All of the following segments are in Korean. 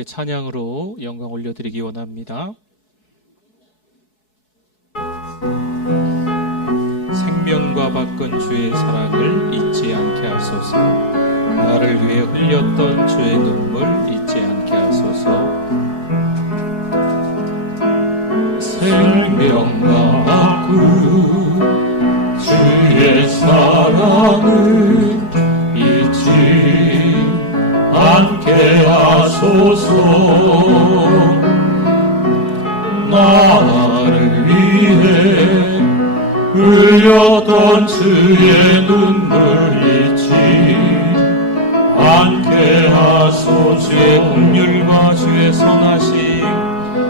앞에 찬양으로 영광 올려드리기 원합니다. 생명과 바꾼 주의 사랑을 잊지 않게 하소서. 나를 위해 흘렸던 주의 눈물 잊지 않게 하소서. 생명과 바꾼 주의 사랑을 잊지 않게 하소서. 나를 위해 흘렸던 주의 눈물 잊지 않게 하소서. 주의 긍휼과 주의 선하심,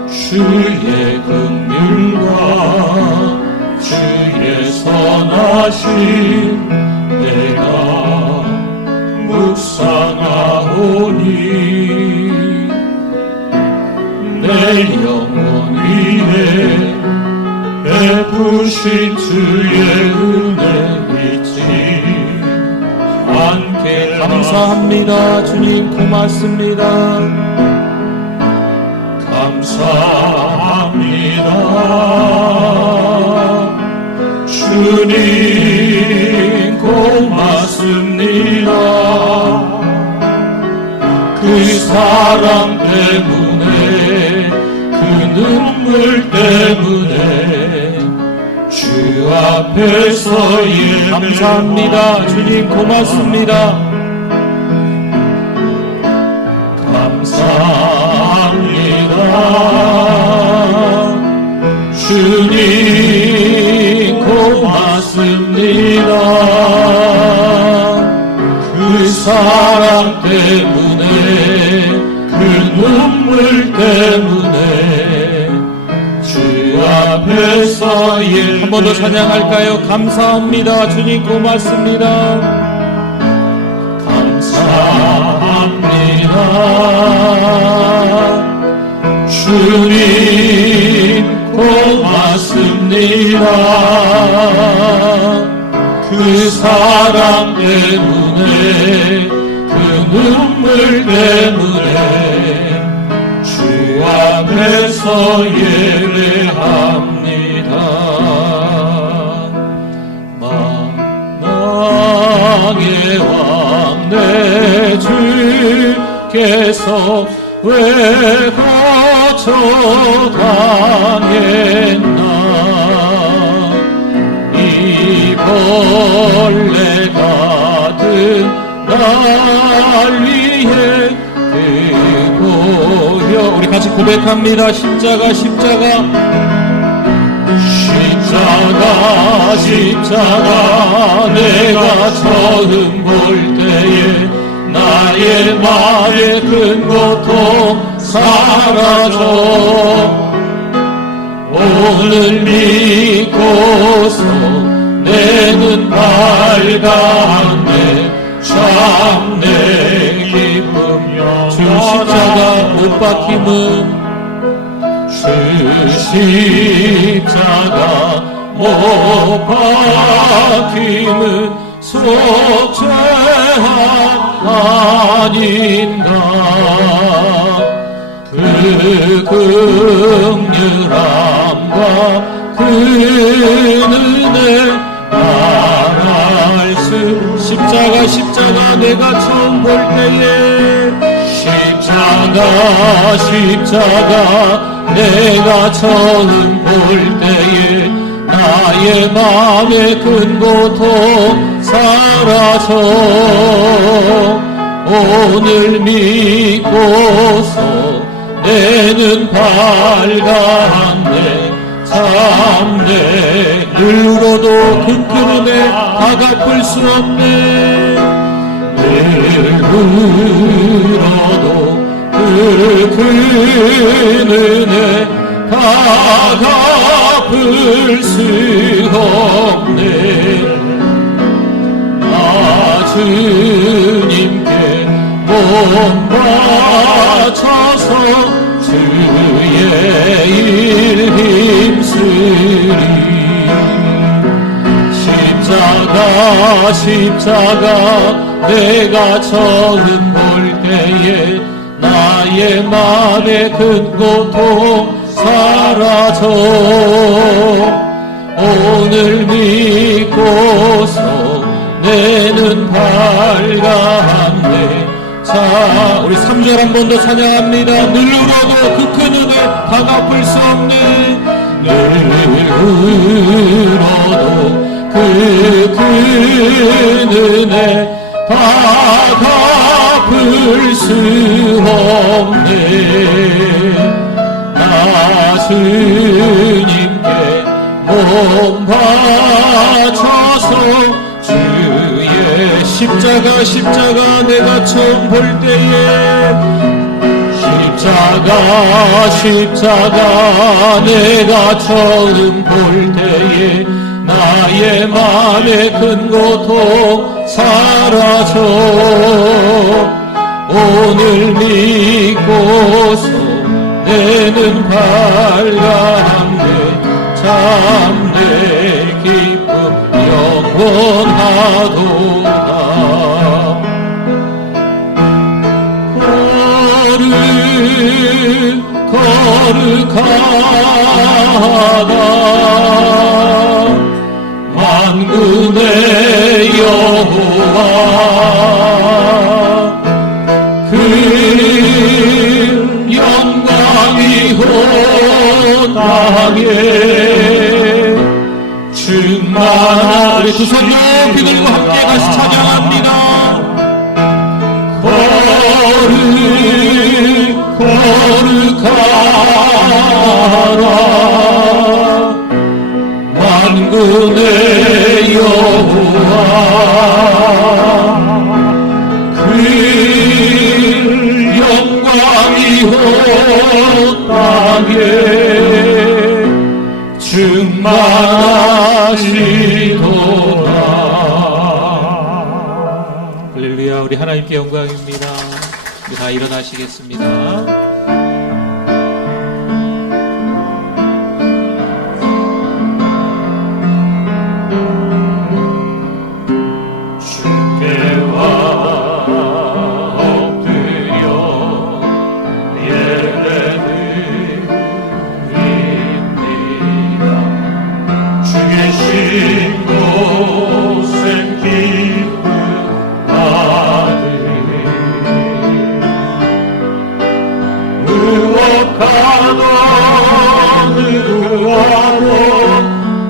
주의 긍휼과 주의 선하심 내가 묵상하오니 내 영혼 위에 베푸신 주의 은혜 잊지 않게 감사합니다. 주님 고맙습니다. 감사합니다. 주님 고맙습니다. 그 사랑 때문에 그 눈물 때문에 주 앞에서 예배 감사합니다. 주님 고맙습니다. 감사합니다. 주님 고맙습니다. 그 사랑 때문에 그 눈물 때문에 주 앞에서 한 번 더 찬양할까요? 감사합니다. 주님 고맙습니다. 감사합니다. 주님 고맙습니다. 그 사랑 때문에 그 눈물 때문에 주 앞에서 예배합니다. 만왕의 왕 내 주께서 왜 거쳐당했나. 이 벌레 같은 날 위해 그 보혈 우리 같이 고백합니다. 십자가 십자가 십자가 내가 처음 볼 때에 나의 마음의 큰 고통 사라져 오늘 믿고서 내는 밝았네. 참내 기쁨 주 십자가 못 박힘은 주 십자가 못 박힘은 속죄함 아닌가. 그 긍휼함과 그 은혜 말할 수. 십자가 내가 처음 볼 때에 십자가 내가 처음 볼 때에 나의 마음의 큰 고통 사라져 오늘 믿고서 내는 밝았네. 참내 늘 울어도 그 은혜 다 갚을 수 없네. 늘 울어도 그 은혜 다 갚을 수 없네. 나 주님께 몸 바쳐서 주의 일 힘쓰리. 십자가 내가 처음 볼 때에 나의 맘의 큰 고통 사라져 오늘 믿고서 내 눈 밝았네. 자, 우리 3절 한 번 더 찬양합니다. 늘 울어도 그 큰 은혜 다 갚을 수 없네. 늘 울어도 그 큰 은혜 다 갚을 수 없네. 나 주님께 몸 바쳐서 주의 십자가 내가 처음 볼 때에 십자가 내가 처음 볼 때에 나의 맘의 큰 고통 사라져 오늘 믿고서 내 눈 밝았네. 참 내 기쁨 영원하도다. 거룩하다 만군의 여호와 그 영광이 온 땅에 충만한 우리 두 손 높이 들고 함께 다시 찬양합니다. 거룩하라 만군의 여호와 그 영광이 온 땅에 충만하시도다. 할렐루야. 우리 하나님께 영광입니다. 우리 다 일어나시겠습니다.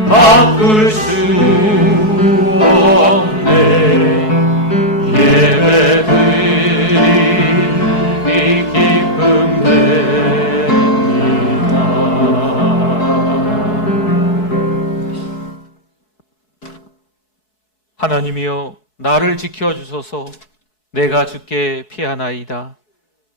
바꿀 수 없네. 예배드리 이 기쁨 됩니다. 하나님이여 나를 지켜주소서. 내가 주께 피하나이다.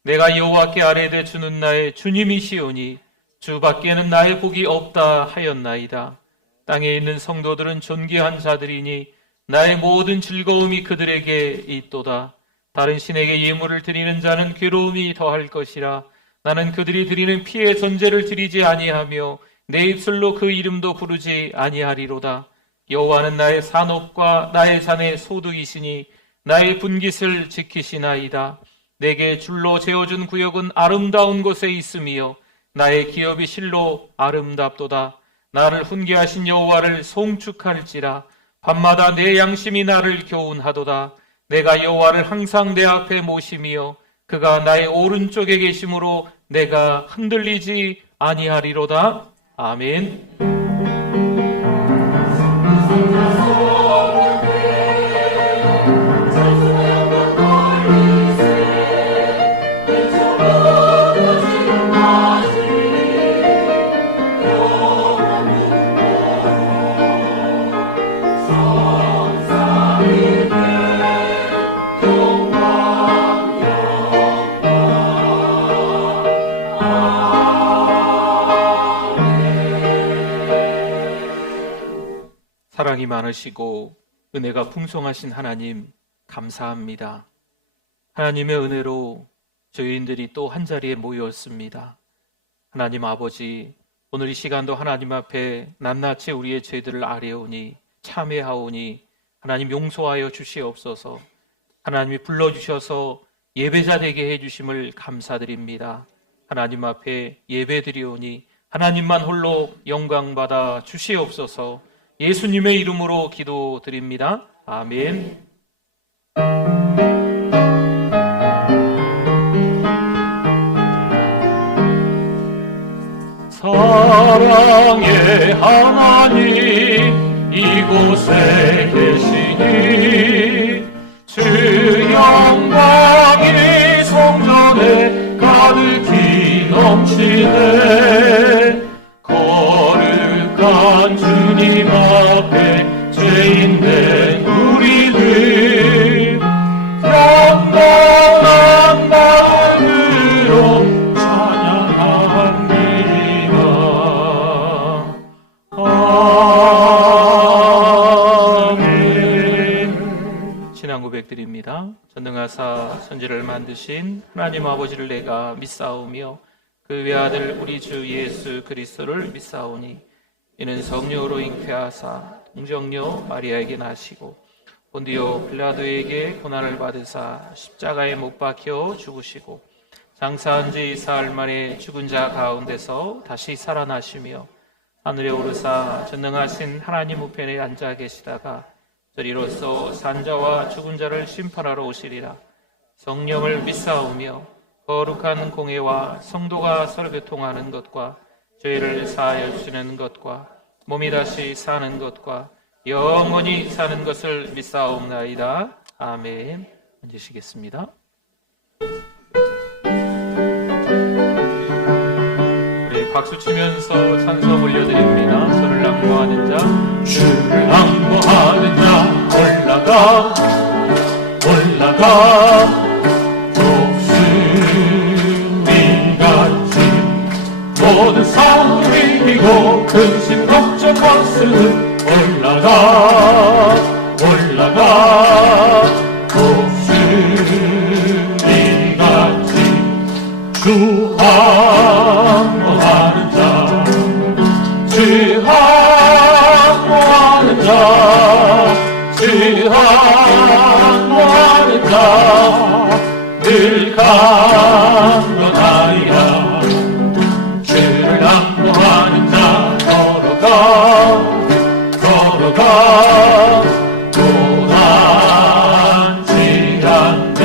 내가 여호와께 아뢰되 주는 나의 주님이시오니 주밖에는 나의 복이 없다 하였나이다. 땅에 있는 성도들은 존귀한 자들이니 나의 모든 즐거움이 그들에게 있도다. 다른 신에게 예물을 드리는 자는 괴로움이 더할 것이라. 나는 그들이 드리는 피의 전제를 드리지 아니하며 내 입술로 그 이름도 부르지 아니하리로다. 여호와는 나의 산업과 나의 산의 소득이시니 나의 분깃을 지키시나이다. 내게 줄로 재어준 구역은 아름다운 곳에 있으며 나의 기업이 실로 아름답도다. 나를 훈계하신 여호와를 송축할지라. 밤마다 내 양심이 나를 교훈하도다. 내가 여호와를 항상 내 앞에 모시며 그가 나의 오른쪽에 계심으로 내가 흔들리지 아니하리로다. 아멘. 사랑이 많으시고 은혜가 풍성하신 하나님 감사합니다. 하나님의 은혜로 저희들이 또 한자리에 모였습니다. 하나님 아버지, 오늘 이 시간도 하나님 앞에 낱낱이 우리의 죄들을 아뢰오니 참회하오니 하나님 용서하여 주시옵소서. 하나님이 불러주셔서 예배자 되게 해주심을 감사드립니다. 하나님 앞에 예배드리오니 하나님만 홀로 영광받아 주시옵소서. 예수님의 이름으로 기도드립니다. 아멘. 사랑의 하나님 이곳에 계시니 주 영광이 성전에 가득히 넘치네. 거룩한 주님 앞에 죄인된 우리들 경건한 마음으로 찬양합니다. 아멘. 신앙 고백드립니다. 전능하사 천지를 만드신 하나님 아버지를 내가 믿사오며 그 외아들 우리 주 예수 그리스도를 믿사오니 이는 성령으로 잉태하사 동정녀 마리아에게 나시고 본디오 빌라도에게 고난을 받으사 십자가에 못 박혀 죽으시고 장사한 지 사흘 만에 죽은 자 가운데서 다시 살아나시며 하늘에 오르사 전능하신 하나님 우편에 앉아 계시다가 저리로서 산자와 죽은 자를 심판하러 오시리라. 성령을 믿사오며 거룩한 공회와 성도가 서로 교통하는 것과 죄를 사하여 주시는 것과 몸이 다시 사는 것과 영원히 사는 것을 믿사옵나이다. 아멘. 앉으시겠습니다. 우리 박수 치면서 찬송 올려드립니다. 저를 낭모하는 자, 주를 낭모하는 자 올라가 올라가 모든 싸움을 이기고 근심 걱정 없으니 올라가 올라가 독수리 같이 주 항모하는 자 주 항모하는 자 주 항모하는 자 늘 강건하리라. 낭모하는 자 걸어가 도단지 않네.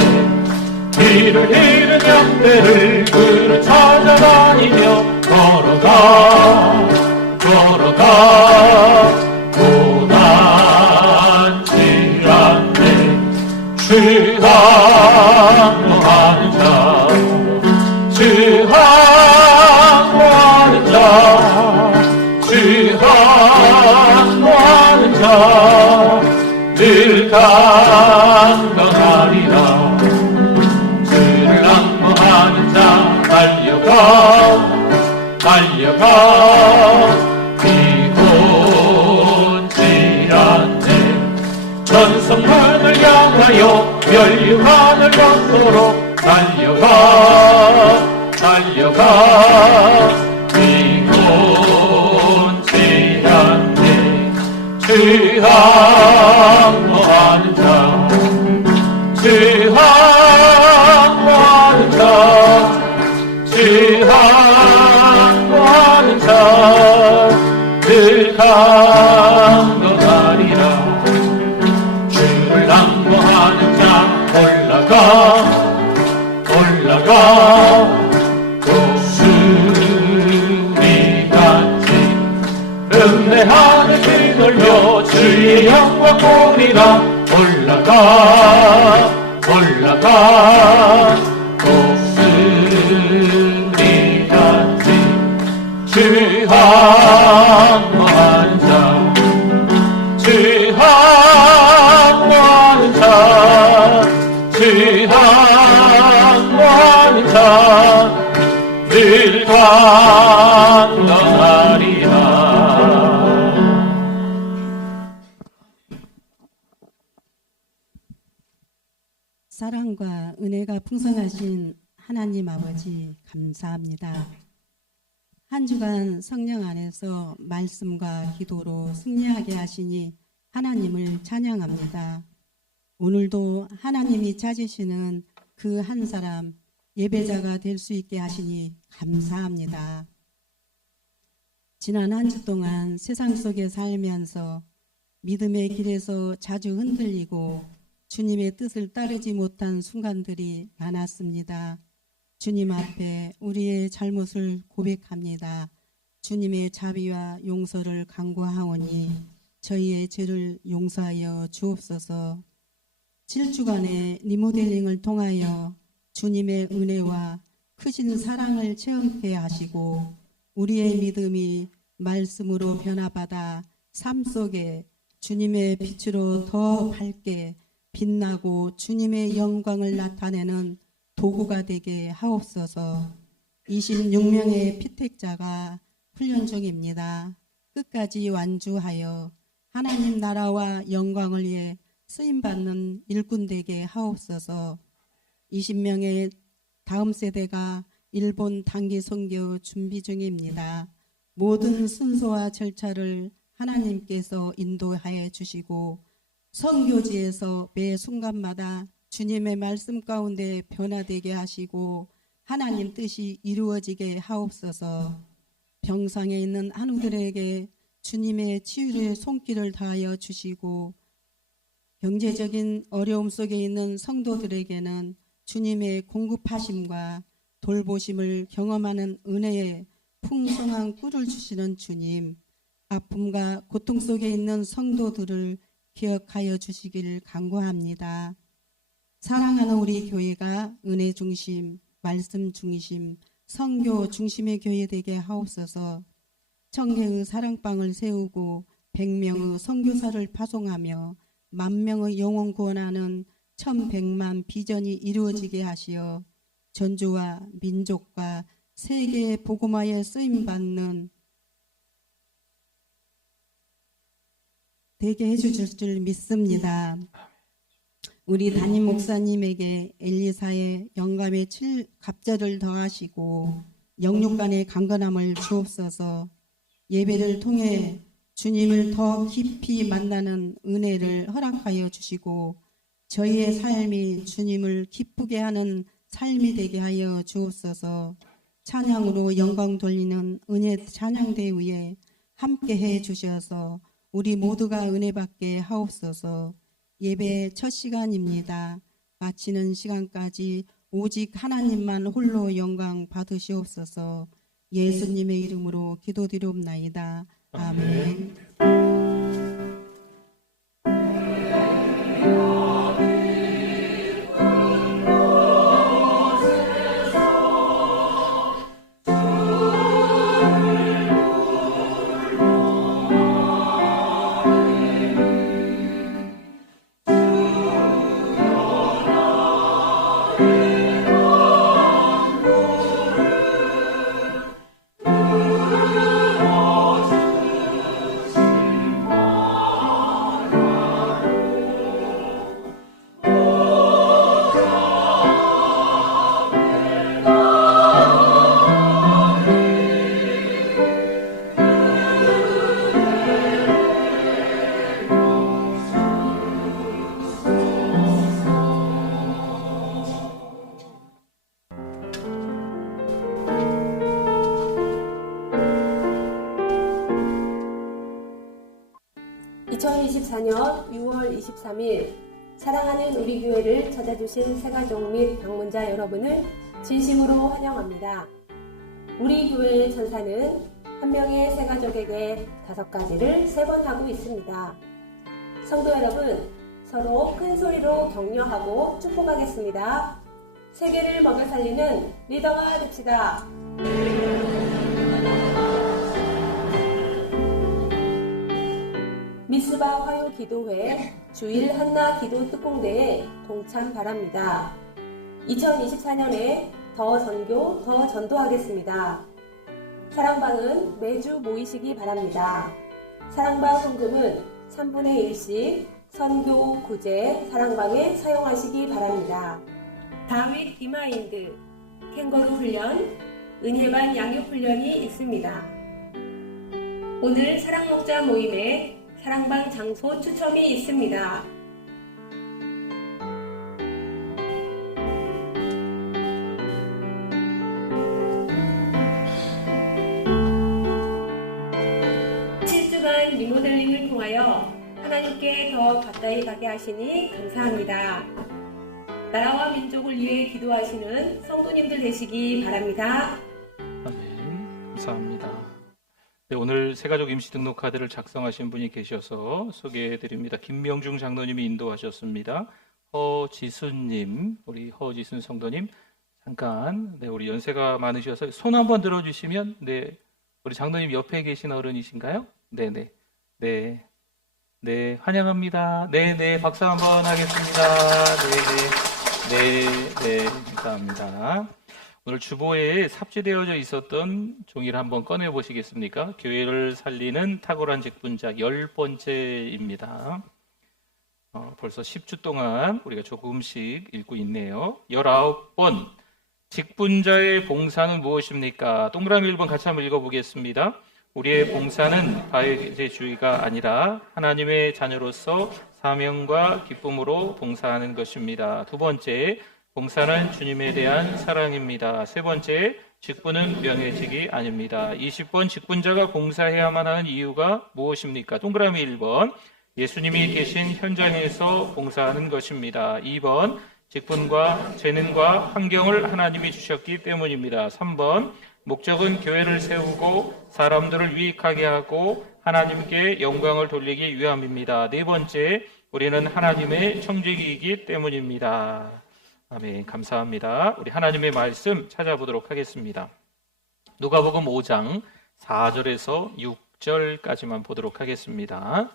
길을 잃은 양떼를 그를 찾아다니며 걸어가 도단지 않네. 주 항모하는 자 주 항모하는 자 늘 강건하리라. 주를 낭모하는 자 달려가 비곤치 않네. 전성문을 향하여 멸류관을 벗도록 달려가 비곤치 않네. 주 항모하는 자 주 항모하는 자 주 항모하는 자 늘 강건하리라. 주를 낭모하는 자 올라가 독수리 같이 음내하늘 휘둘려 주의 영광 보리라. 올라가 독수리 같이 주 항모하는 자 주 항모하는 자 주 항모하는 자 늘 강건하리라. 사랑과 은혜가 풍성하신 하나님 아버지 감사합니다. 한 주간 성령 안에서 말씀과 기도로 승리하게 하시니 하나님을 찬양합니다. 오늘도 하나님이 찾으시는 그 한 사람 예배자가 될 수 있게 하시니 감사합니다. 지난 한 주 동안 세상 속에 살면서 믿음의 길에서 자주 흔들리고 주님의 뜻을 따르지 못한 순간들이 많았습니다. 주님 앞에 우리의 잘못을 고백합니다. 주님의 자비와 용서를 간구하오니 저희의 죄를 용서하여 주옵소서. 7주간의 리모델링을 통하여 주님의 은혜와 크신 사랑을 체험케 하시고 우리의 믿음이 말씀으로 변화받아 삶 속에 주님의 빛으로 더 밝게 빛나고 주님의 영광을 나타내는 도구가 되게 하옵소서. 26명의 피택자가 훈련 중입니다. 끝까지 완주하여 하나님 나라와 영광을 위해 쓰임받는 일꾼 되게 하옵소서. 20명의 다음 세대가 일본 단기 선교 준비 중입니다. 모든 순서와 절차를 하나님께서 인도하여 주시고 선교지에서 매 순간마다 주님의 말씀 가운데 변화되게 하시고 하나님 뜻이 이루어지게 하옵소서. 병상에 있는 한우들에게 주님의 치유의 손길을 다하여 주시고 경제적인 어려움 속에 있는 성도들에게는 주님의 공급하심과 돌보심을 경험하는 은혜의 풍성한 꿀을 주시는 주님, 아픔과 고통 속에 있는 성도들을 기억하여 주시기를 간구합니다. 사랑하는 우리 교회가 은혜 중심, 말씀 중심, 선교 중심의 교회 되게 하옵소서. 청계의 사랑방을 세우고 100명의 선교사를 파송하며 10,000명의 영혼 구원하는 1100만 비전이 이루어지게 하시어 전주와 민족과 세계의 복음화에 쓰임받는 되게 해주실 줄 믿습니다. 우리 담임 목사님에게 엘리사의 영감의 7갑절을 더하시고 영육간의 강건함을 주옵소서. 예배를 통해 주님을 더 깊이 만나는 은혜를 허락하여 주시고 저희의 삶이 주님을 기쁘게 하는 삶이 되게 하여 주옵소서. 찬양으로 영광 돌리는 은혜 찬양대 위에 함께해 주셔서 우리 모두가 은혜 받게 하옵소서. 예배 첫 시간입니다. 마치는 시간까지 오직 하나님만 홀로 영광 받으시옵소서. 예수님의 이름으로 기도드리옵나이다. 아멘. (2024년 6월 23일) 사랑하는 우리 교회를 찾아주신 새가족 및 방문자 여러분을 진심으로 환영합니다. 우리 교회의 천사는 한 명의 새가족에게 5가지를 3번 하고 있습니다. 성도 여러분, 서로 큰 소리로 격려하고 축복하겠습니다. 세계를 먹여 살리는 리더가 됩시다. 미스바 화요기도회 주일 한나 기도 특공대에 동참 바랍니다. 2024년에 더 선교, 더 전도하겠습니다. 사랑방은 매주 모이시기 바랍니다. 사랑방 헌금은 3분의 1씩 선교, 구제, 사랑방에 사용하시기 바랍니다. 다윗 비마인드, 캥거루 훈련, 은혜반 양육 훈련이 있습니다. 오늘 사랑목자 모임에 사랑방 장소 추첨이 있습니다. 여러분께 더 가까이 가게 하시니 감사합니다. 나라와 민족을 위해 기도하시는 성도님들 되시기 바랍니다. 아멘. 감사합니다. 네, 오늘 새가족 임시등록카드를 작성하신 분이 계셔서 소개해드립니다. 김명중 장로님이 인도하셨습니다. 허지순님, 우리 허지순 성도님, 잠깐, 네, 우리 연세가 많으셔서 손 한번 들어주시면, 네, 우리 장로님 옆에 계신 어른이신가요? 네네. 네. 네, 환영합니다. 네네, 박수 한번 하겠습니다. 네네. 네, 감사합니다. 오늘 주보에 삽지되어져 있었던 종이를 한번 꺼내 보시겠습니까? 교회를 살리는 탁월한 직분자 10번째입니다. 벌써 10주 동안 우리가 조금씩 읽고 있네요. 19번. 직분자의 봉사는 무엇입니까? 동그라미 1번 같이 한번 읽어보겠습니다. 우리의 봉사는 바해제주의가 아니라 하나님의 자녀로서 사명과 기쁨으로 봉사하는 것입니다. 두 번째, 봉사는 주님에 대한 사랑입니다. 세 번째, 직분은 명예직이 아닙니다. 20번, 직분자가 봉사해야만 하는 이유가 무엇입니까? 동그라미 1번, 예수님이 계신 현장에서 봉사하는 것입니다. 2번, 직분과 재능과 환경을 하나님이 주셨기 때문입니다. 3번, 목적은 교회를 세우고 사람들을 유익하게 하고 하나님께 영광을 돌리기 위함입니다. 네 번째, 우리는 하나님의 청지기이기 때문입니다. 아멘. 감사합니다. 우리 하나님의 말씀 찾아보도록 하겠습니다. 누가복음 5장 4절에서 6절까지만 보도록 하겠습니다.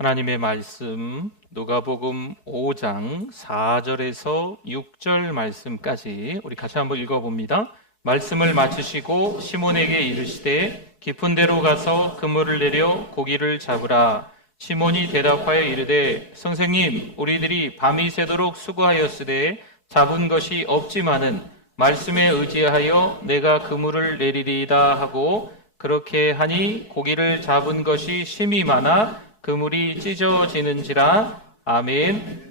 하나님의 말씀 누가복음 5장 4절에서 6절 말씀까지 우리 같이 한번 읽어봅니다. 말씀을 마치시고 시몬에게 이르시되 깊은 데로 가서 그물을 내려 고기를 잡으라. 시몬이 대답하여 이르되 선생님 우리들이 밤이 새도록 수고하였으되 잡은 것이 없지만은 말씀에 의지하여 내가 그물을 내리리이다 하고 그렇게 하니 고기를 잡은 것이 심히 많아 그물이 찢어지는지라. 아멘.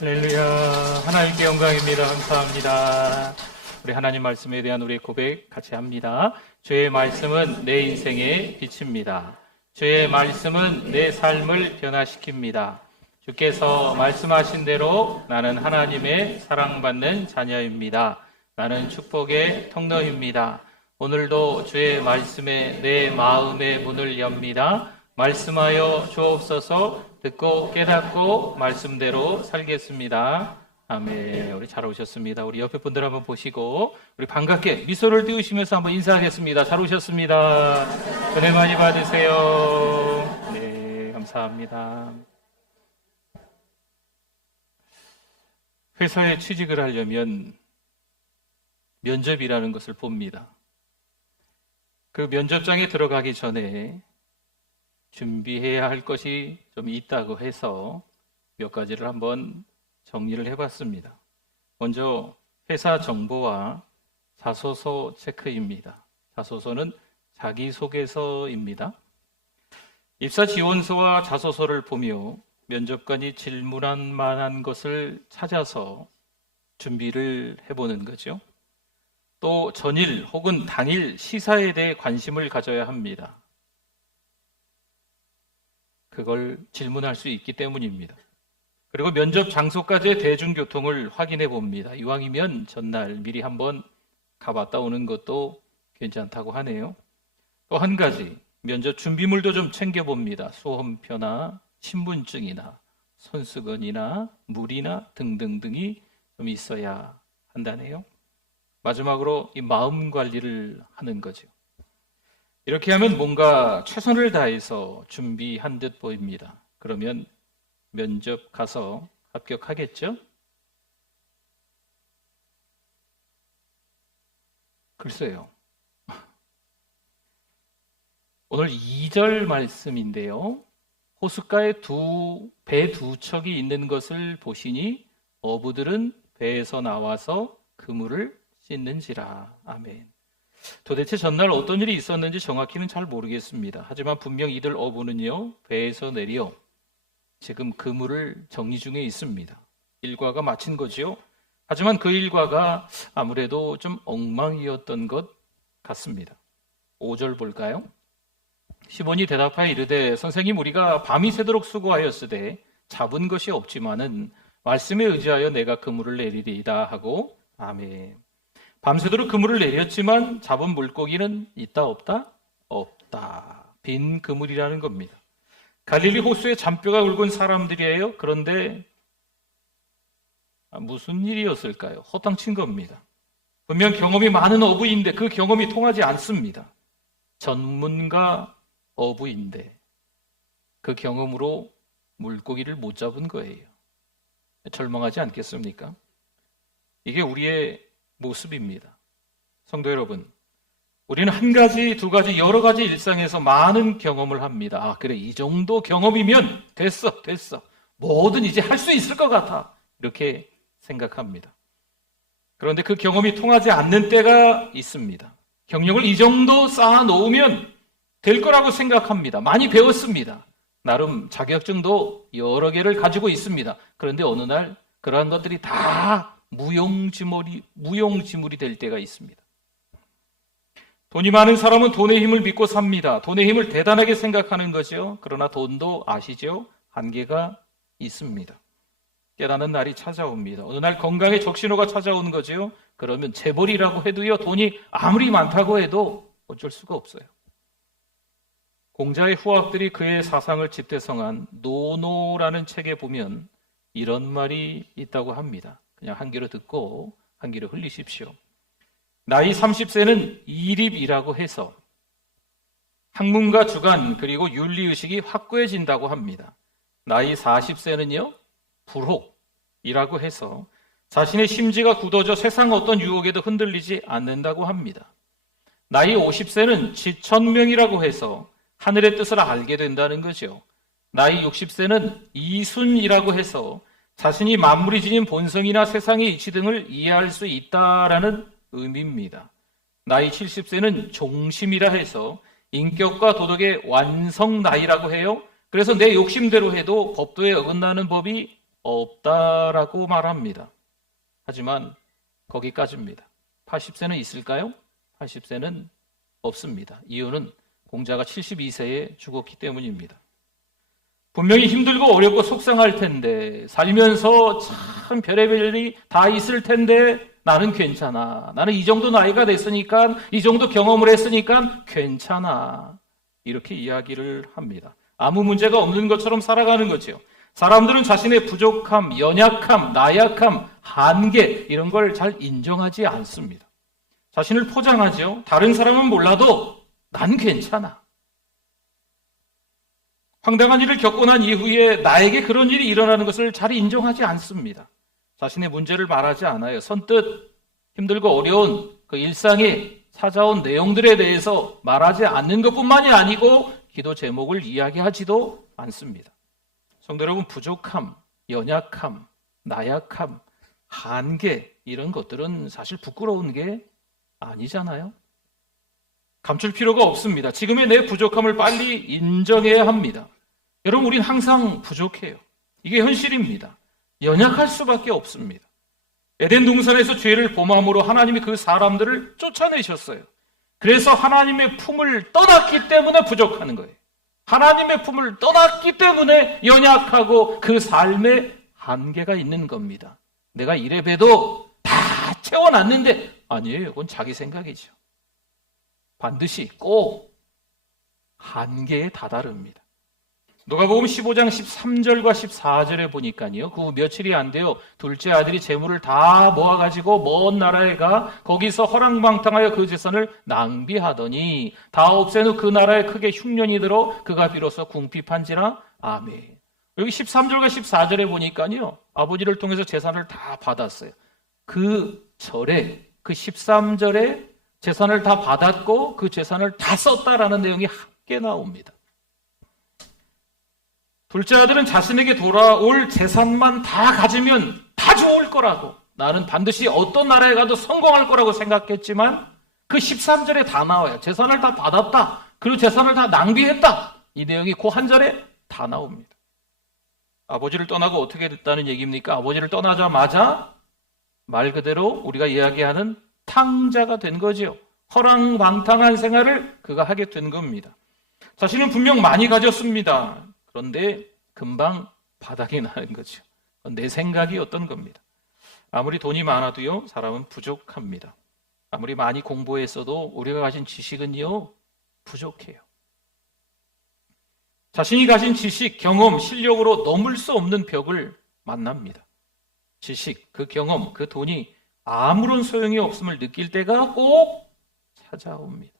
할렐루야. 하나님께 영광입니다. 감사합니다. 우리 하나님 말씀에 대한 우리의 고백 같이 합니다. 주의 말씀은 내 인생의 빛입니다. 주의 말씀은 내 삶을 변화시킵니다. 주께서 말씀하신 대로 나는 하나님의 사랑받는 자녀입니다. 나는 축복의 통로입니다. 오늘도 주의 말씀에 내 마음의 문을 엽니다. 말씀하여 주옵소서. 듣고 깨닫고 말씀대로 살겠습니다. 아멘. 우리 잘 오셨습니다. 우리 옆에 분들 한번 보시고 우리 반갑게 미소를 띄우시면서 한번 인사하겠습니다. 잘 오셨습니다. 은혜 많이 받으세요. 네, 감사합니다. 회사에 취직을 하려면 면접이라는 것을 봅니다. 그 면접장에 들어가기 전에 준비해야 할 것이 좀 있다고 해서 몇 가지를 한번 정리를 해봤습니다. 먼저 회사 정보와 자소서 체크입니다. 자소서는 자기소개서입니다. 입사 지원서와 자소서를 보며 면접관이 질문할 만한 것을 찾아서 준비를 해보는 거죠. 또 전일 혹은 당일 시사에 대해 관심을 가져야 합니다. 그걸 질문할 수 있기 때문입니다. 그리고 면접 장소까지의 대중교통을 확인해 봅니다. 이왕이면 전날 미리 한번 가봤다 오는 것도 괜찮다고 하네요. 또 한 가지, 면접 준비물도 좀 챙겨봅니다. 수험표나 신분증이나 손수건이나 물이나 등등등이 좀 있어야 한다네요. 마지막으로 이 마음 관리를 하는 거죠. 이렇게 하면 뭔가 최선을 다해서 준비한 듯 보입니다. 그러면 면접 가서 합격하겠죠? 글쎄요. 오늘 2절 말씀인데요. 호숫가에 배 두 척이 있는 것을 보시니 어부들은 배에서 나와서 그물을 씻는지라. 아멘. 도대체 전날 어떤 일이 있었는지 정확히는 잘 모르겠습니다. 하지만 분명 이들 어부는요, 배에서 내려 지금 그물을 정리 중에 있습니다. 일과가 마친 거지요. 하지만 그 일과가 아무래도 좀 엉망이었던 것 같습니다. 5절 볼까요? 시몬이 대답하여 이르되 선생님 우리가 밤이 새도록 수고하였으되 잡은 것이 없지만은 말씀에 의지하여 내가 그물을 내리리이다 하고 아멘. 밤새도록 그물을 내렸지만 잡은 물고기는 있다 없다? 없다. 빈 그물이라는 겁니다. 갈릴리 호수에 잔뼈가 굵은 사람들이에요. 그런데 무슨 일이었을까요? 허탕친 겁니다. 분명 경험이 많은 어부인데 그 경험이 통하지 않습니다. 전문가 어부인데 그 경험으로 물고기를 못 잡은 거예요. 절망하지 않겠습니까? 이게 우리의 모습입니다. 성도 여러분, 우리는 한 가지, 두 가지, 여러 가지 일상에서 많은 경험을 합니다. 아, 그래, 이 정도 경험이면 됐어. 뭐든 이제 할 수 있을 것 같아. 이렇게 생각합니다. 그런데 그 경험이 통하지 않는 때가 있습니다. 경력을 이 정도 쌓아놓으면 될 거라고 생각합니다. 많이 배웠습니다. 나름 자격증도 여러 개를 가지고 있습니다. 그런데 어느 날 그러한 것들이 다 무용지물이 될 때가 있습니다. 돈이 많은 사람은 돈의 힘을 믿고 삽니다. 돈의 힘을 대단하게 생각하는 거죠. 그러나 돈도 아시죠? 한계가 있습니다. 깨닫는 날이 찾아옵니다. 어느 날 건강에 적신호가 찾아오는 거죠. 그러면 재벌이라고 해도요, 돈이 아무리 많다고 해도 어쩔 수가 없어요. 공자의 후학들이 그의 사상을 집대성한 노노라는 책에 보면 이런 말이 있다고 합니다. 그냥 한 귀로 듣고 한 귀로 흘리십시오. 나이 30세는 이립이라고 해서 학문과 주관 그리고 윤리의식이 확고해진다고 합니다. 나이 40세는요, 불혹이라고 해서 자신의 심지가 굳어져 세상 어떤 유혹에도 흔들리지 않는다고 합니다. 나이 50세는 지천명이라고 해서 하늘의 뜻을 알게 된다는 거죠. 나이 60세는 이순이라고 해서 자신이 만물이 지닌 본성이나 세상의 이치 등을 이해할 수 있다라는 의미입니다. 나이 70세는 종심이라 해서 인격과 도덕의 완성 나이라고 해요. 그래서 내 욕심대로 해도 법도에 어긋나는 법이 없다라고 말합니다. 하지만 거기까지입니다. 80세는 있을까요? 80세는 없습니다. 이유는 공자가 72세에 죽었기 때문입니다. 분명히 힘들고 어렵고 속상할 텐데, 살면서 참 별의별 일이 다 있을 텐데 나는 괜찮아. 나는 이 정도 나이가 됐으니까, 이 정도 경험을 했으니까 괜찮아. 이렇게 이야기를 합니다. 아무 문제가 없는 것처럼 살아가는 거죠. 사람들은 자신의 부족함, 연약함, 나약함, 한계 이런 걸 잘 인정하지 않습니다. 자신을 포장하죠. 다른 사람은 몰라도 난 괜찮아. 황당한 일을 겪고 난 이후에 나에게 그런 일이 일어나는 것을 잘 인정하지 않습니다. 자신의 문제를 말하지 않아요. 선뜻 힘들고 어려운 그 일상에 찾아온 내용들에 대해서 말하지 않는 것뿐만이 아니고 기도 제목을 이야기하지도 않습니다. 성도 여러분, 부족함, 연약함, 나약함, 한계 이런 것들은 사실 부끄러운 게 아니잖아요. 감출 필요가 없습니다. 지금의 내 부족함을 빨리 인정해야 합니다. 여러분, 우린 항상 부족해요. 이게 현실입니다. 연약할 수밖에 없습니다. 에덴 동산에서 죄를 범함으로 하나님이 그 사람들을 쫓아내셨어요. 그래서 하나님의 품을 떠났기 때문에 부족하는 거예요. 하나님의 품을 떠났기 때문에 연약하고 그 삶에 한계가 있는 겁니다. 내가 이래 봬도 다 채워놨는데, 아니에요. 그건 자기 생각이죠. 반드시 꼭 한계에 다다릅니다. 누가복음 15장 13절과 14절에 보니까요, 그 며칠이 안 돼요. 둘째 아들이 재물을 다 모아가지고 먼 나라에 가 거기서 허랑방탕하여 그 재산을 낭비하더니 다 없앤 후 그 나라에 크게 흉년이 들어 그가 비로소 궁핍한지라. 아멘. 여기 13절과 14절에 보니까요, 아버지를 통해서 재산을 다 받았어요. 그 절에, 그 13절에 재산을 다 받았고 그 재산을 다 썼다라는 내용이 함께 나옵니다. 둘째 아들은 자신에게 돌아올 재산만 다 가지면 다 좋을 거라고, 나는 반드시 어떤 나라에 가도 성공할 거라고 생각했지만 그 13절에 다 나와요. 재산을 다 받았다. 그리고 재산을 다 낭비했다. 이 내용이 그 한 절에 다 나옵니다. 아버지를 떠나고 어떻게 됐다는 얘기입니까? 아버지를 떠나자마자 말 그대로 우리가 이야기하는 탕자가 된 거죠. 허랑방탕한 생활을 그가 하게 된 겁니다. 자신은 분명 많이 가졌습니다. 그런데 금방 바닥이 나는 거죠. 내 생각이었던 겁니다. 아무리 돈이 많아도요, 사람은 부족합니다. 아무리 많이 공부했어도 우리가 가진 지식은요, 부족해요. 자신이 가진 지식, 경험, 실력으로 넘을 수 없는 벽을 만납니다. 지식, 그 경험, 그 돈이 아무런 소용이 없음을 느낄 때가 꼭 찾아옵니다.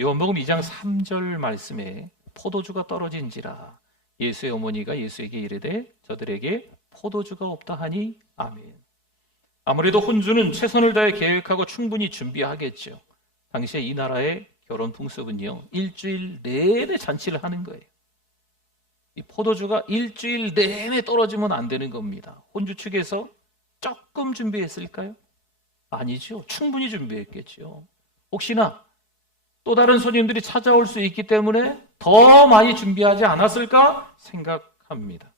요한복음 2장 3절 말씀에 포도주가 떨어진지라 예수의 어머니가 예수에게 이르되 저들에게 포도주가 없다 하니. 아멘. 아무래도 혼주는 최선을 다해 계획하고 충분히 준비하겠죠. 당시에 이 나라의 결혼 풍습은요, 일주일 내내 잔치를 하는 거예요. 이 포도주가 일주일 내내 떨어지면 안 되는 겁니다. 혼주 측에서 조금 준비했을까요? 아니죠. 충분히 준비했겠죠. 혹시나 또 다른 손님들이 찾아올 수 있기 때문에 더 많이 준비하지 않았을까 생각합니다.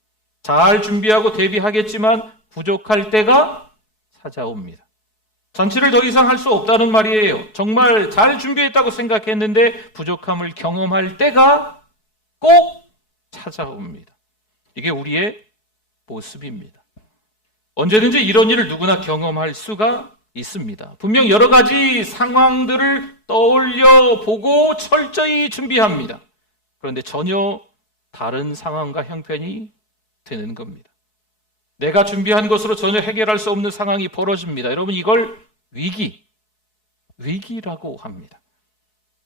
잘 준비하고 대비하겠지만 부족할 때가 찾아옵니다. 잔치를 더 이상 할 수 없다는 말이에요. 정말 잘 준비했다고 생각했는데 부족함을 경험할 때가 꼭 찾아옵니다. 이게 우리의 모습입니다. 언제든지 이런 일을 누구나 경험할 수가 있습니다. 분명 여러 가지 상황들을 떠올려 보고 철저히 준비합니다. 그런데 전혀 다른 상황과 형편이 되는 겁니다. 내가 준비한 것으로 전혀 해결할 수 없는 상황이 벌어집니다. 여러분, 이걸 위기라고 합니다.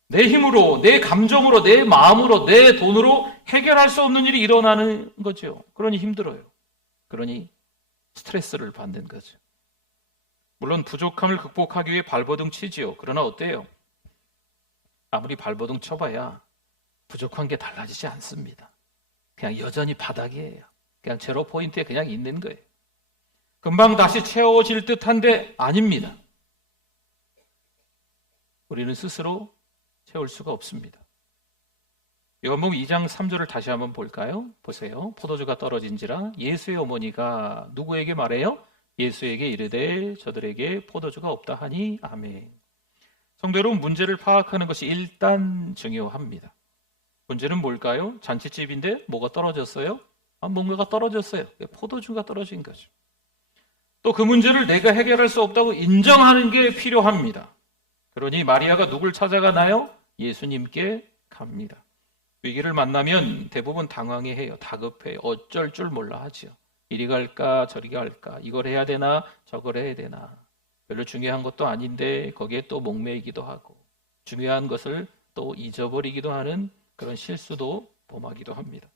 내 힘으로, 내 감정으로, 내 마음으로, 내 돈으로 해결할 수 없는 일이 일어나는 거죠. 그러니 힘들어요. 그러니 스트레스를 받는 거죠. 물론 부족함을 극복하기 위해 발버둥 치지요. 그러나 어때요? 아무리 발버둥 쳐봐야 부족한 게 달라지지 않습니다. 그냥 여전히 바닥이에요. 그냥 제로 포인트에 그냥 있는 거예요. 금방 다시 채워질 듯한데 아닙니다. 우리는 스스로 채울 수가 없습니다. 요한복음 2장 3절을 다시 한번 볼까요? 보세요. 포도주가 떨어진지라 예수의 어머니가 누구에게 말해요? 예수에게 이르되 저들에게 포도주가 없다 하니 아멘. 성도 여러분, 문제를 파악하는 것이 일단 중요합니다. 문제는 뭘까요? 잔치집인데 뭐가 떨어졌어요? 뭔가가 떨어졌어요. 포도주가 떨어진 거죠. 또 그 문제를 내가 해결할 수 없다고 인정하는 게 필요합니다. 그러니 마리아가 누굴 찾아가나요? 예수님께 갑니다. 위기를 만나면 대부분 당황해해요. 다급해요. 어쩔 줄 몰라 하지요. 이리 갈까 저리 갈까, 이걸 해야 되나 저걸 해야 되나, 별로 중요한 것도 아닌데 거기에 또 목매이기도 하고 중요한 것을 또 잊어버리기도 하는 그런 실수도 범하기도 합니다.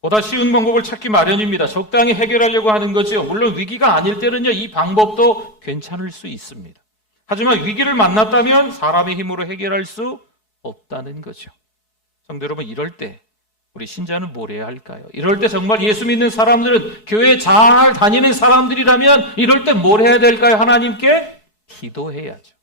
보다 쉬운 방법을 찾기 마련입니다. 적당히 해결하려고 하는 거죠. 물론 위기가 아닐 때는요, 이 방법도 괜찮을 수 있습니다. 하지만 위기를 만났다면 사람의 힘으로 해결할 수 없다는 거죠. 성도 여러분, 이럴 때 우리 신자는 뭘 해야 할까요? 이럴 때 정말 예수 믿는 사람들은, 교회 잘 다니는 사람들이라면 이럴 때 뭘 해야 될까요? 하나님께 기도해야죠.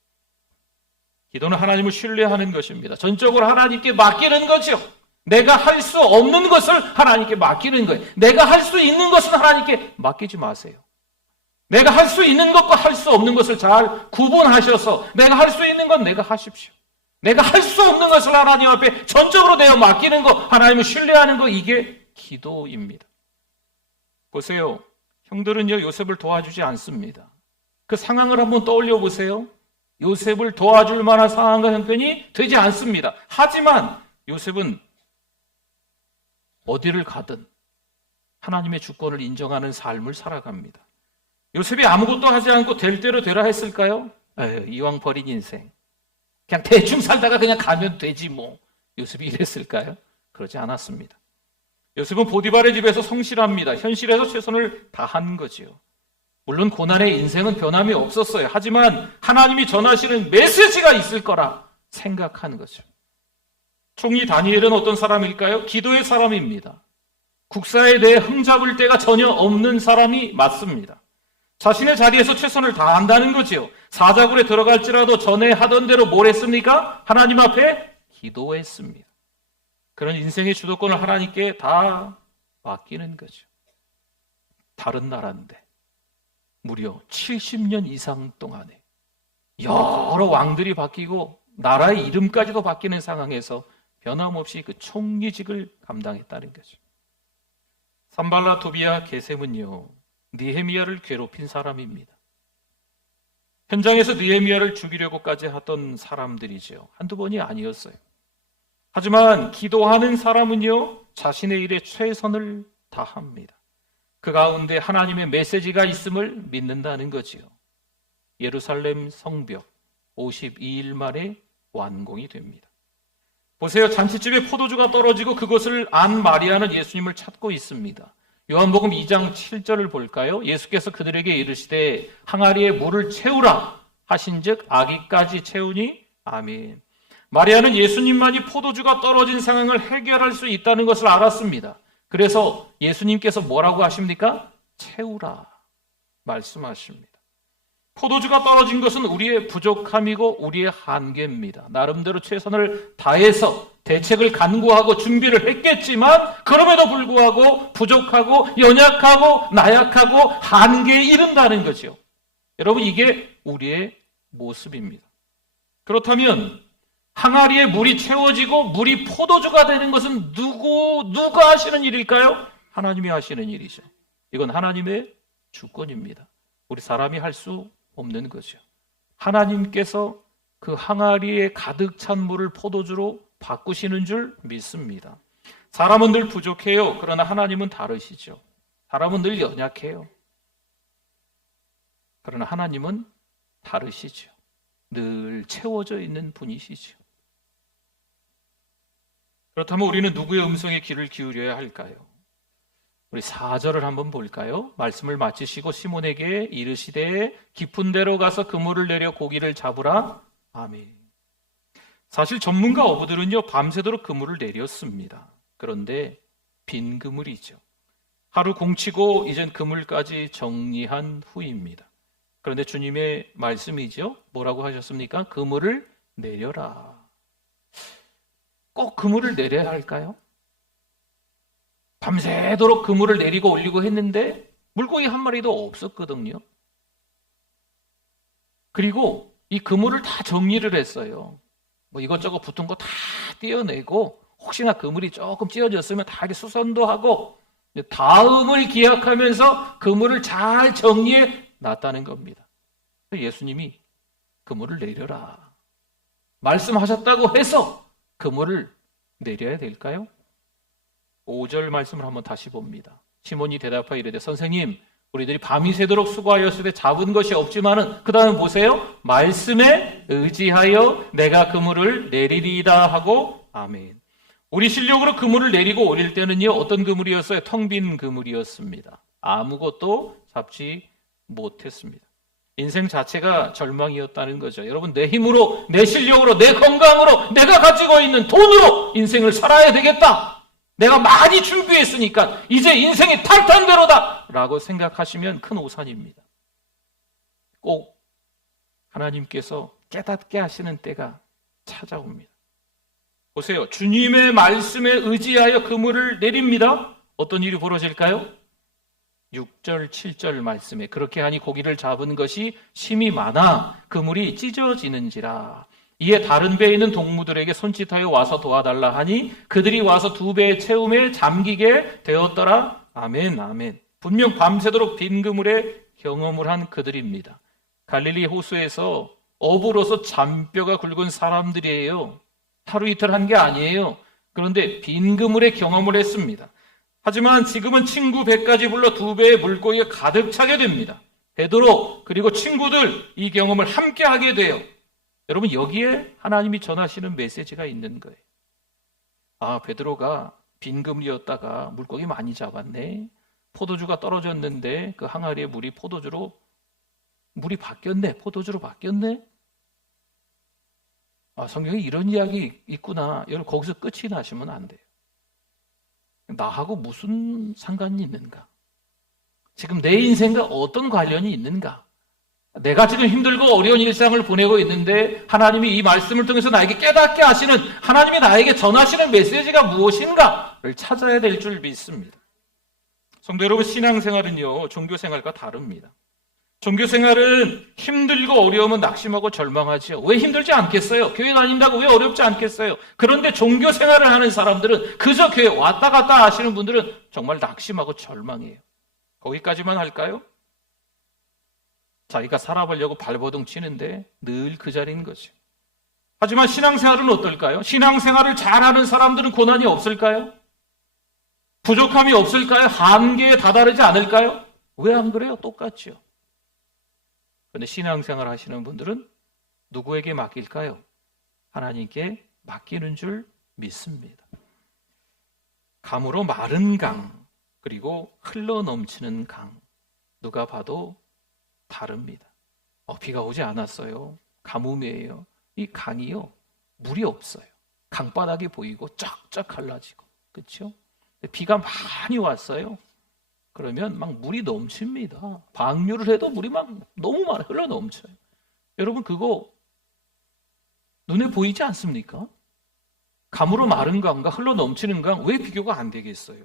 기도는 하나님을 신뢰하는 것입니다. 전적으로 하나님께 맡기는 거죠. 내가 할 수 없는 것을 하나님께 맡기는 거예요. 내가 할 수 있는 것은 하나님께 맡기지 마세요. 내가 할 수 있는 것과 할 수 없는 것을 잘 구분하셔서 내가 할 수 있는 건 내가 하십시오. 내가 할 수 없는 것을 하나님 앞에 전적으로 내어 맡기는 것, 하나님을 신뢰하는 것, 이게 기도입니다. 보세요. 형들은요, 요셉을 도와주지 않습니다. 그 상황을 한번 떠올려 보세요. 요셉을 도와줄 만한 상황과 형편이 되지 않습니다. 하지만 요셉은 어디를 가든 하나님의 주권을 인정하는 삶을 살아갑니다. 요셉이 아무것도 하지 않고 될 대로 되라 했을까요? 이왕 버린 인생, 그냥 대충 살다가 그냥 가면 되지 뭐. 요셉이 이랬을까요? 그러지 않았습니다. 요셉은 보디발의 집에서 성실합니다. 현실에서 최선을 다한 거지요. 물론 고난의 인생은 변함이 없었어요. 하지만 하나님이 전하시는 메시지가 있을 거라 생각하는 거죠. 총리 다니엘은 어떤 사람일까요? 기도의 사람입니다. 국사에 대해 흠잡을 데가 전혀 없는 사람이 맞습니다. 자신의 자리에서 최선을 다한다는 거지요. 사자굴에 들어갈지라도 전에 하던 대로 뭘 했습니까? 하나님 앞에 기도했습니다. 그런 인생의 주도권을 하나님께 다 맡기는 거죠. 다른 나라인데 무려 70년 이상 동안에 여러 왕들이 바뀌고 나라의 이름까지도 바뀌는 상황에서 변함없이 그 총리직을 감당했다는 거죠. 산발라 도비아 게셈은요, 느헤미야를 괴롭힌 사람입니다. 현장에서 느헤미야를 죽이려고까지 하던 사람들이죠. 한두 번이 아니었어요. 하지만 기도하는 사람은요, 자신의 일에 최선을 다합니다. 그 가운데 하나님의 메시지가 있음을 믿는다는 거지요. 예루살렘 성벽 52일 만에 완공이 됩니다. 보세요. 잔치집에 포도주가 떨어지고 그것을 안 마리아는 예수님을 찾고 있습니다. 요한복음 2장 7절을 볼까요? 예수께서 그들에게 이르시되 항아리에 물을 채우라 하신즉 아기까지 채우니 아멘. 마리아는 예수님만이 포도주가 떨어진 상황을 해결할 수 있다는 것을 알았습니다. 그래서 예수님께서 뭐라고 하십니까? 채우라 말씀하십니다. 포도주가 떨어진 것은 우리의 부족함이고 우리의 한계입니다. 나름대로 최선을 다해서 대책을 간구하고 준비를 했겠지만 그럼에도 불구하고 부족하고 연약하고 나약하고 한계에 이른다는 거죠. 여러분, 이게 우리의 모습입니다. 그렇다면 항아리에 물이 채워지고 물이 포도주가 되는 것은 누가 하시는 일일까요? 하나님이 하시는 일이죠. 이건 하나님의 주권입니다. 우리 사람이 할 수 없는 거죠. 하나님께서 그 항아리에 가득 찬 물을 포도주로 바꾸시는 줄 믿습니다. 사람은 늘 부족해요. 그러나 하나님은 다르시죠. 사람은 늘 연약해요. 그러나 하나님은 다르시죠. 늘 채워져 있는 분이시죠. 그렇다면 우리는 누구의 음성에 귀를 기울여야 할까요? 우리 4절을 한번 볼까요? 말씀을 마치시고 시몬에게 이르시되 깊은 데로 가서 그물을 내려 고기를 잡으라. 아멘. 사실 전문가 어부들은요, 밤새도록 그물을 내렸습니다. 그런데 빈 그물이죠. 하루 공치고 이젠 그물까지 정리한 후입니다. 그런데 주님의 말씀이죠. 뭐라고 하셨습니까? 그물을 내려라. 꼭 그물을 내려야 할까요? 밤새도록 그물을 내리고 올리고 했는데 물고기 한 마리도 없었거든요. 그리고 이 그물을 다 정리를 했어요. 뭐 이것저것 붙은 거 다 떼어내고 혹시나 그물이 조금 찢어졌으면 다 이렇게 수선도 하고 다음을 기약하면서 그물을 잘 정리해 놨다는 겁니다. 예수님이 그물을 내려라 말씀하셨다고 해서 그물을 내려야 될까요? 5절 말씀을 한번 다시 봅니다. 시몬이 대답하여 이르되 선생님 우리들이 밤이 새도록 수고하였으되 잡은 것이 없지만은 그 다음 보세요. 말씀에 의지하여 내가 그물을 내리리이다 하고 아멘. 우리 실력으로 그물을 내리고 올릴 때는요 어떤 그물이었어요? 텅 빈 그물이었습니다. 아무것도 잡지 못했습니다. 인생 자체가 절망이었다는 거죠. 여러분 내 힘으로 내 실력으로 내 건강으로 내가 가지고 있는 돈으로 인생을 살아야 되겠다. 내가 많이 준비했으니까 이제 인생이 탄탄대로다 라고 생각하시면 큰 오산입니다. 꼭 하나님께서 깨닫게 하시는 때가 찾아옵니다. 보세요. 주님의 말씀에 의지하여 그물을 내립니다. 어떤 일이 벌어질까요? 6절, 7절 말씀에 그렇게 하니 고기를 잡은 것이 심이 많아 그물이 찢어지는지라. 이에 다른 배에 있는 동무들에게 손짓하여 와서 도와달라 하니 그들이 와서 두 배의 채움에 잠기게 되었더라. 아멘, 아멘. 분명 밤새도록 빈 그물에 경험을 한 그들입니다. 갈릴리 호수에서 어부로서 잔뼈가 굵은 사람들이에요. 하루 이틀 한 게 아니에요. 그런데 빈 그물에 경험을 했습니다. 하지만 지금은 친구 배까지 불러 두 배의 물고기가 가득 차게 됩니다. 베드로 그리고 친구들 이 경험을 함께 하게 돼요. 여러분 여기에 하나님이 전하시는 메시지가 있는 거예요. 아, 베드로가 빈 그물이었다가 물고기 많이 잡았네. 포도주가 떨어졌는데 그 항아리의 물이 물이 바뀌었네. 포도주로 바뀌었네. 아, 성경에 이런 이야기 있구나. 여러분 거기서 끝이 나시면 안 돼요. 나하고 무슨 상관이 있는가? 지금 내 인생과 어떤 관련이 있는가? 내가 지금 힘들고 어려운 일상을 보내고 있는데 하나님이 이 말씀을 통해서 나에게 깨닫게 하시는 하나님이 나에게 전하시는 메시지가 무엇인가를 찾아야 될 줄 믿습니다. 성도 여러분, 신앙생활은요 종교생활과 다릅니다. 종교생활은 힘들고 어려우면 낙심하고 절망하지요. 왜 힘들지 않겠어요? 교회 다닌다고 왜 어렵지 않겠어요? 그런데 종교생활을 하는 사람들은 그저 교회 왔다 갔다 하시는 분들은 정말 낙심하고 절망해요. 거기까지만 할까요? 자기가 살아보려고 발버둥 치는데 늘 그 자리인 거죠. 하지만 신앙생활은 어떨까요? 신앙생활을 잘하는 사람들은 고난이 없을까요? 부족함이 없을까요? 한계에 다다르지 않을까요? 왜 안 그래요? 똑같죠. 그런데 신앙생활 하시는 분들은 누구에게 맡길까요? 하나님께 맡기는 줄 믿습니다. 감으로 마른 강, 그리고 흘러넘치는 강. 누가 봐도 다릅니다. 비가 오지 않았어요. 가뭄이에요. 이 강이요, 물이 없어요. 강바닥이 보이고 쫙쫙 갈라지고, 그렇죠? 비가 많이 왔어요. 그러면 막 물이 넘칩니다. 방류를 해도 물이 막 너무 많이 흘러 넘쳐요. 여러분 그거 눈에 보이지 않습니까? 감으로 마른 강과 흘러 넘치는 강, 왜 비교가 안 되겠어요?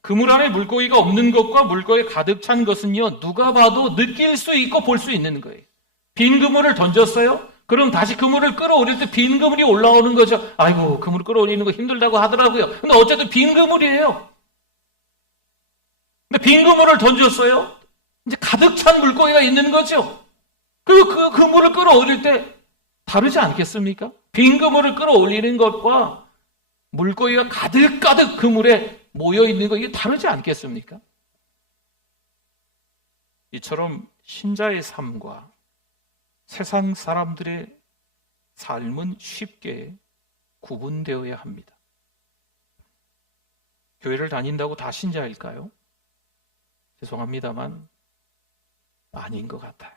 그물 안에 물고기가 없는 것과 물고기가 가득 찬 것은요 누가 봐도 느낄 수 있고 볼 수 있는 거예요. 빈 그물을 던졌어요? 그럼 다시 그물을 끌어올릴 때 빈 그물이 올라오는 거죠. 아이고 그물 끌어올리는 거 힘들다고 하더라고요. 근데 어쨌든 빈 그물이에요. 근데 빈 그물을 던졌어요? 이제 가득 찬 물고기가 있는 거죠. 그리고 그 그물을 끌어올릴 때 다르지 않겠습니까? 빈 그물을 끌어올리는 것과 물고기가 가득가득 그물에 모여있는 거 이게 다르지 않겠습니까? 이처럼 신자의 삶과 세상 사람들의 삶은 쉽게 구분되어야 합니다. 교회를 다닌다고 다 신자일까요? 죄송합니다만 아닌 것 같아요.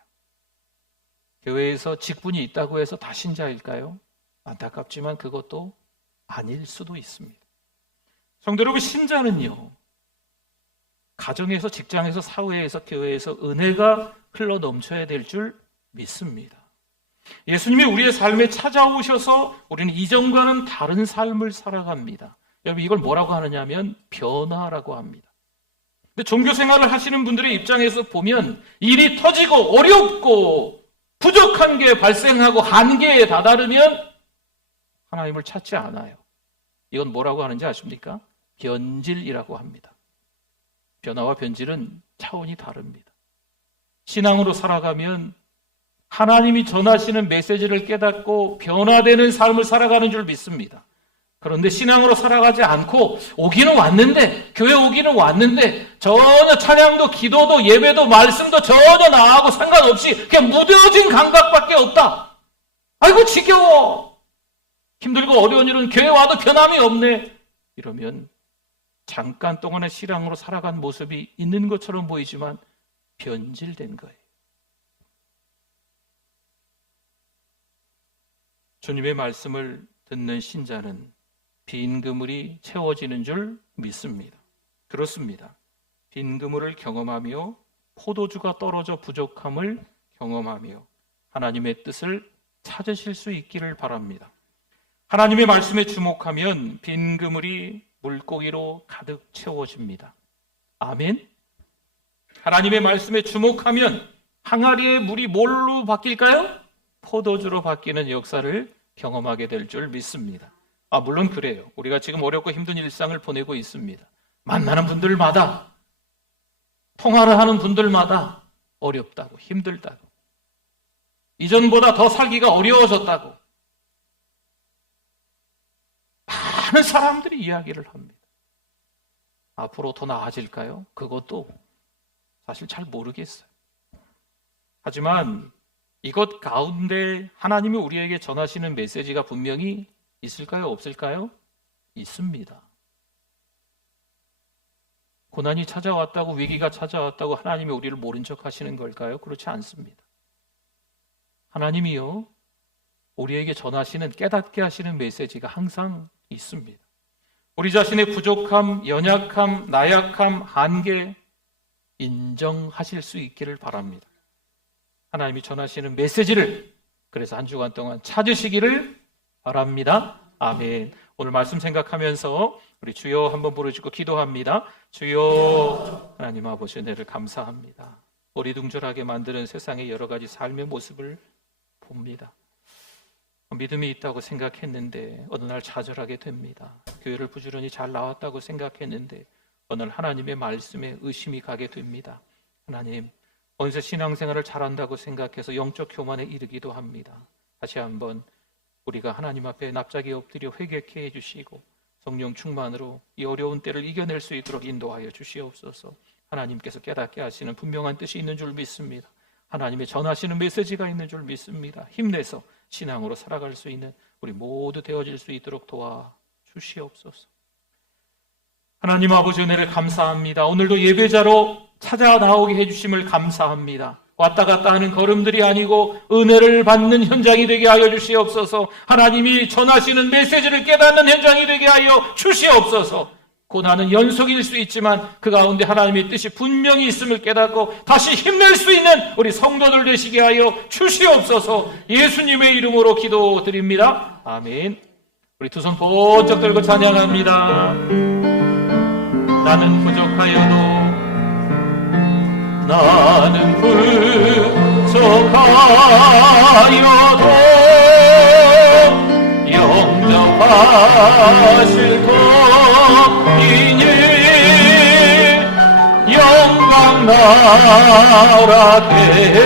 교회에서 직분이 있다고 해서 다 신자일까요? 안타깝지만 그것도 아닐 수도 있습니다. 성도 여러분, 신자는요 가정에서, 직장에서, 사회에서, 교회에서 은혜가 흘러 넘쳐야 될 줄 믿습니다. 예수님이 우리의 삶에 찾아오셔서 우리는 이전과는 다른 삶을 살아갑니다. 여러분, 이걸 뭐라고 하느냐면 변화라고 합니다. 근데 종교 생활을 하시는 분들의 입장에서 보면 일이 터지고 어렵고 부족한 게 발생하고 한계에 다다르면 하나님을 찾지 않아요. 이건 뭐라고 하는지 아십니까? 변질이라고 합니다. 변화와 변질은 차원이 다릅니다. 신앙으로 살아가면 하나님이 전하시는 메시지를 깨닫고 변화되는 삶을 살아가는 줄 믿습니다. 그런데 신앙으로 살아가지 않고 오기는 왔는데, 교회 오기는 왔는데 전혀 찬양도 기도도 예배도 말씀도 전혀 나하고 상관없이 그냥 무뎌진 감각밖에 없다. 아이고 지겨워. 힘들고 어려운 일은 교회 와도 변함이 없네. 이러면 잠깐 동안의 신앙으로 살아간 모습이 있는 것처럼 보이지만 변질된 거예요. 주님의 말씀을 듣는 신자는 빈 그물이 채워지는 줄 믿습니다. 그렇습니다. 빈 그물을 경험하며 포도주가 떨어져 부족함을 경험하며 하나님의 뜻을 찾으실 수 있기를 바랍니다. 하나님의 말씀에 주목하면 빈 그물이 물고기로 가득 채워집니다. 아멘. 하나님의 말씀에 주목하면 항아리의 물이 뭘로 바뀔까요? 포도주로 바뀌는 역사를 경험하게 될 줄 믿습니다. 물론 그래요. 우리가 지금 어렵고 힘든 일상을 보내고 있습니다. 만나는 분들마다, 통화를 하는 분들마다 어렵다고, 힘들다고, 이전보다 더 살기가 어려워졌다고 많은 사람들이 이야기를 합니다. 앞으로 더 나아질까요? 그것도 사실 잘 모르겠어요. 하지만 이것 가운데 하나님이 우리에게 전하시는 메시지가 분명히 있을까요? 없을까요? 있습니다. 고난이 찾아왔다고, 위기가 찾아왔다고 하나님이 우리를 모른 척 하시는 걸까요? 그렇지 않습니다. 하나님이요, 우리에게 전하시는, 깨닫게 하시는 메시지가 항상 있습니다. 우리 자신의 부족함, 연약함, 나약함, 한계 인정하실 수 있기를 바랍니다. 하나님이 전하시는 메시지를 그래서 한 주간 동안 찾으시기를 바랍니다. 아멘. 오늘 말씀 생각하면서 우리 주여 한번 부르짖고 기도합니다. 주여, 하나님 아버지 은혜를 감사합니다. 어리둥절하게 만드는 세상의 여러 가지 삶의 모습을 봅니다. 믿음이 있다고 생각했는데 어느 날 좌절하게 됩니다. 교회를 부지런히 잘 나왔다고 생각했는데 어느 날 하나님의 말씀에 의심이 가게 됩니다. 하나님, 어느새 신앙생활을 잘한다고 생각해서 영적 교만에 이르기도 합니다. 다시 한번 우리가 하나님 앞에 납작이 엎드려 회개케 해주시고 성령 충만으로 이 어려운 때를 이겨낼 수 있도록 인도하여 주시옵소서. 하나님께서 깨닫게 하시는 분명한 뜻이 있는 줄 믿습니다. 하나님의 전하시는 메시지가 있는 줄 믿습니다. 힘내서 신앙으로 살아갈 수 있는 우리 모두 되어질 수 있도록 도와주시옵소서. 하나님 아버지 은혜를 감사합니다. 오늘도 예배자로 찾아 나오게 해주심을 감사합니다. 왔다 갔다 하는 걸음들이 아니고 은혜를 받는 현장이 되게 하여 주시옵소서. 하나님이 전하시는 메시지를 깨닫는 현장이 되게 하여 주시옵소서. 고난은 연속일 수 있지만 그 가운데 하나님의 뜻이 분명히 있음을 깨닫고 다시 힘낼 수 있는 우리 성도들 되시게 하여 주시옵소서. 예수님의 이름으로 기도드립니다. 아멘. 우리 두 손 번쩍 들고 찬양합니다. 나는 부족하여도 영접하실 터이니 영광 나라 대신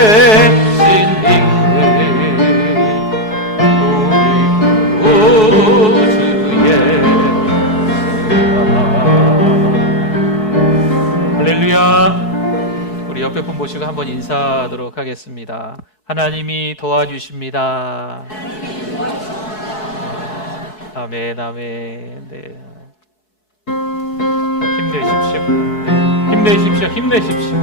우리 구주의 할렐루야. 우리 옆에 분 모시고 한번 인사하도록 하겠습니다. 하나님이 도와주십니다. 아멘, 아멘. 네. 힘내십시오. 힘내십시오. 힘내십시오.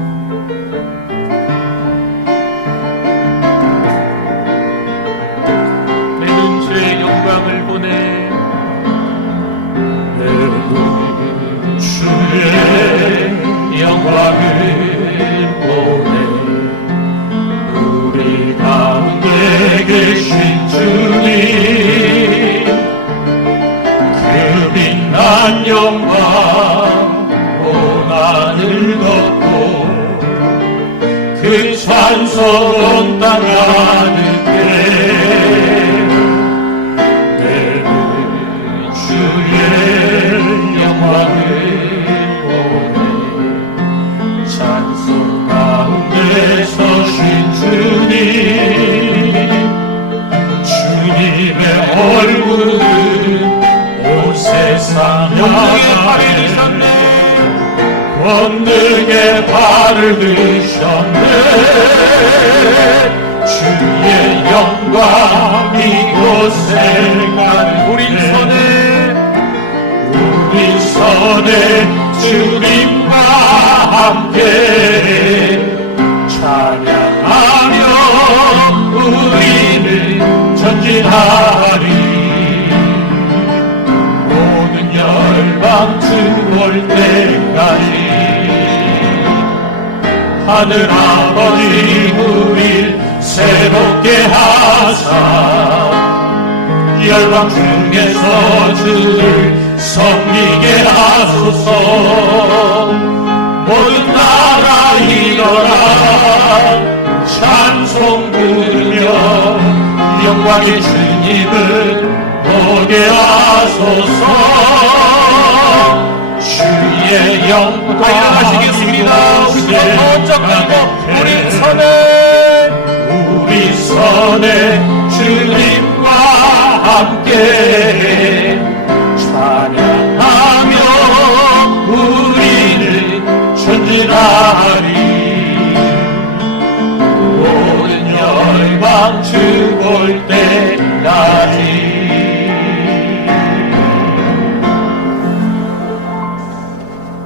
내 눈주의 영광을 보내. 내 눈주의 영광을 보내. 우리 가운데 되신 주님, 그 빛난 영광 고난을 덮고 그 찬송 땅 가득해 내는 주의 영광을 보네. 찬송 가운데 서신 주님, 주님의 얼굴은 온 세상 향하네. 권능의 발을 드셨네. 주의 영광 이곳에 가는 우리 선에 주님과 함께 찬양하며 우리는 전진하리. 모든 열방 주 올 때까지 하늘아버지 우릴 새롭게 하사 열방 중에서 주를 섬기게 하소서. 모든 나라 일어나 찬송 부르며 영광의 주님을 보게 하소서. 주의 영광 일어나시겠습니다. 우리가 번쩍 들고 우리 선에 주님과 함께 찬양하며 우리는 전진하리. 모든 열방 주 볼 때까지.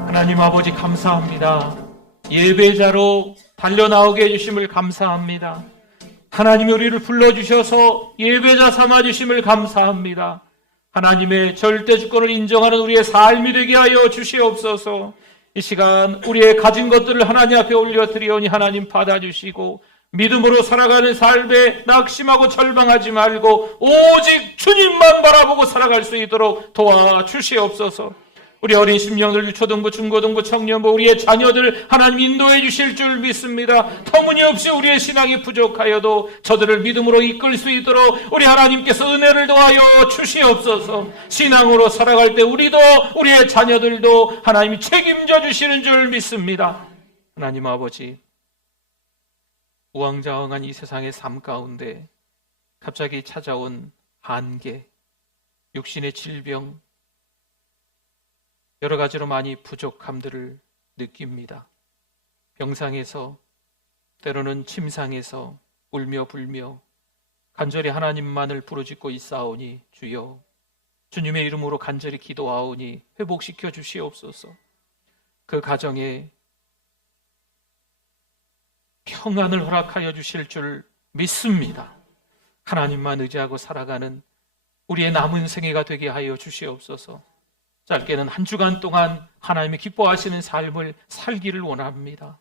하나님 아버지 감사합니다. 예배자로 달려나오게 해주심을 감사합니다. 하나님이 우리를 불러주셔서 예배자 삼아주심을 감사합니다. 하나님의 절대 주권을 인정하는 우리의 삶이 되게 하여 주시옵소서. 이 시간 우리의 가진 것들을 하나님 앞에 올려드리오니 하나님 받아주시고 믿음으로 살아가는 삶에 낙심하고 절망하지 말고 오직 주님만 바라보고 살아갈 수 있도록 도와주시옵소서. 우리 어린 심령들, 유초등부, 중고등부, 청년부, 우리의 자녀들 하나님 인도해 주실 줄 믿습니다. 터무니없이 우리의 신앙이 부족하여도 저들을 믿음으로 이끌 수 있도록 우리 하나님께서 은혜를 더하여 주시옵소서. 신앙으로 살아갈 때 우리도 우리의 자녀들도 하나님이 책임져 주시는 줄 믿습니다. 하나님 아버지, 우왕좌왕한 이 세상의 삶 가운데 갑자기 찾아온 한계, 육신의 질병, 여러 가지로 많이 부족함들을 느낍니다. 병상에서, 때로는 침상에서 울며 불며 간절히 하나님만을 부르짖고 있사오니 주여, 주님의 이름으로 간절히 기도하오니 회복시켜 주시옵소서. 그 가정에 평안을 허락하여 주실 줄 믿습니다. 하나님만 의지하고 살아가는 우리의 남은 생애가 되게 하여 주시옵소서. 짧게는 한 주간 동안 하나님이 기뻐하시는 삶을 살기를 원합니다.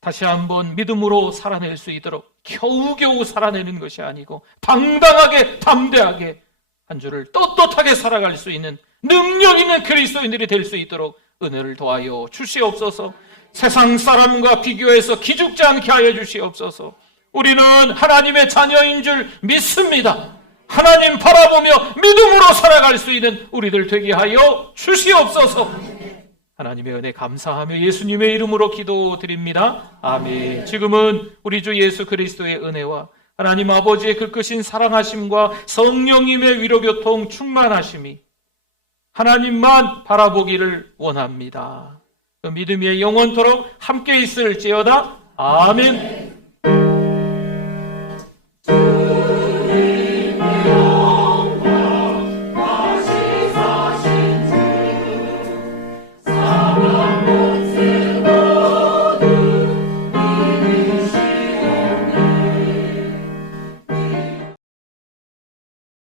다시 한번 믿음으로 살아낼 수 있도록 겨우겨우 살아내는 것이 아니고 당당하게 담대하게 한 주를 떳떳하게 살아갈 수 있는 능력 있는 그리스도인들이 될 수 있도록 은혜를 더하여 주시옵소서. 세상 사람과 비교해서 기죽지 않게 하여 주시옵소서. 우리는 하나님의 자녀인 줄 믿습니다. 하나님 바라보며 믿음으로 살아갈 수 있는 우리들 되게 하여 주시옵소서. 하나님의 은혜 감사하며 예수님의 이름으로 기도드립니다. 아멘. 지금은 우리 주 예수 그리스도의 은혜와 하나님 아버지의 그 크신 사랑하심과 성령님의 위로교통 충만하심이 하나님만 바라보기를 원합니다. 그 믿음이 영원토록 함께 있을지어다. 아멘.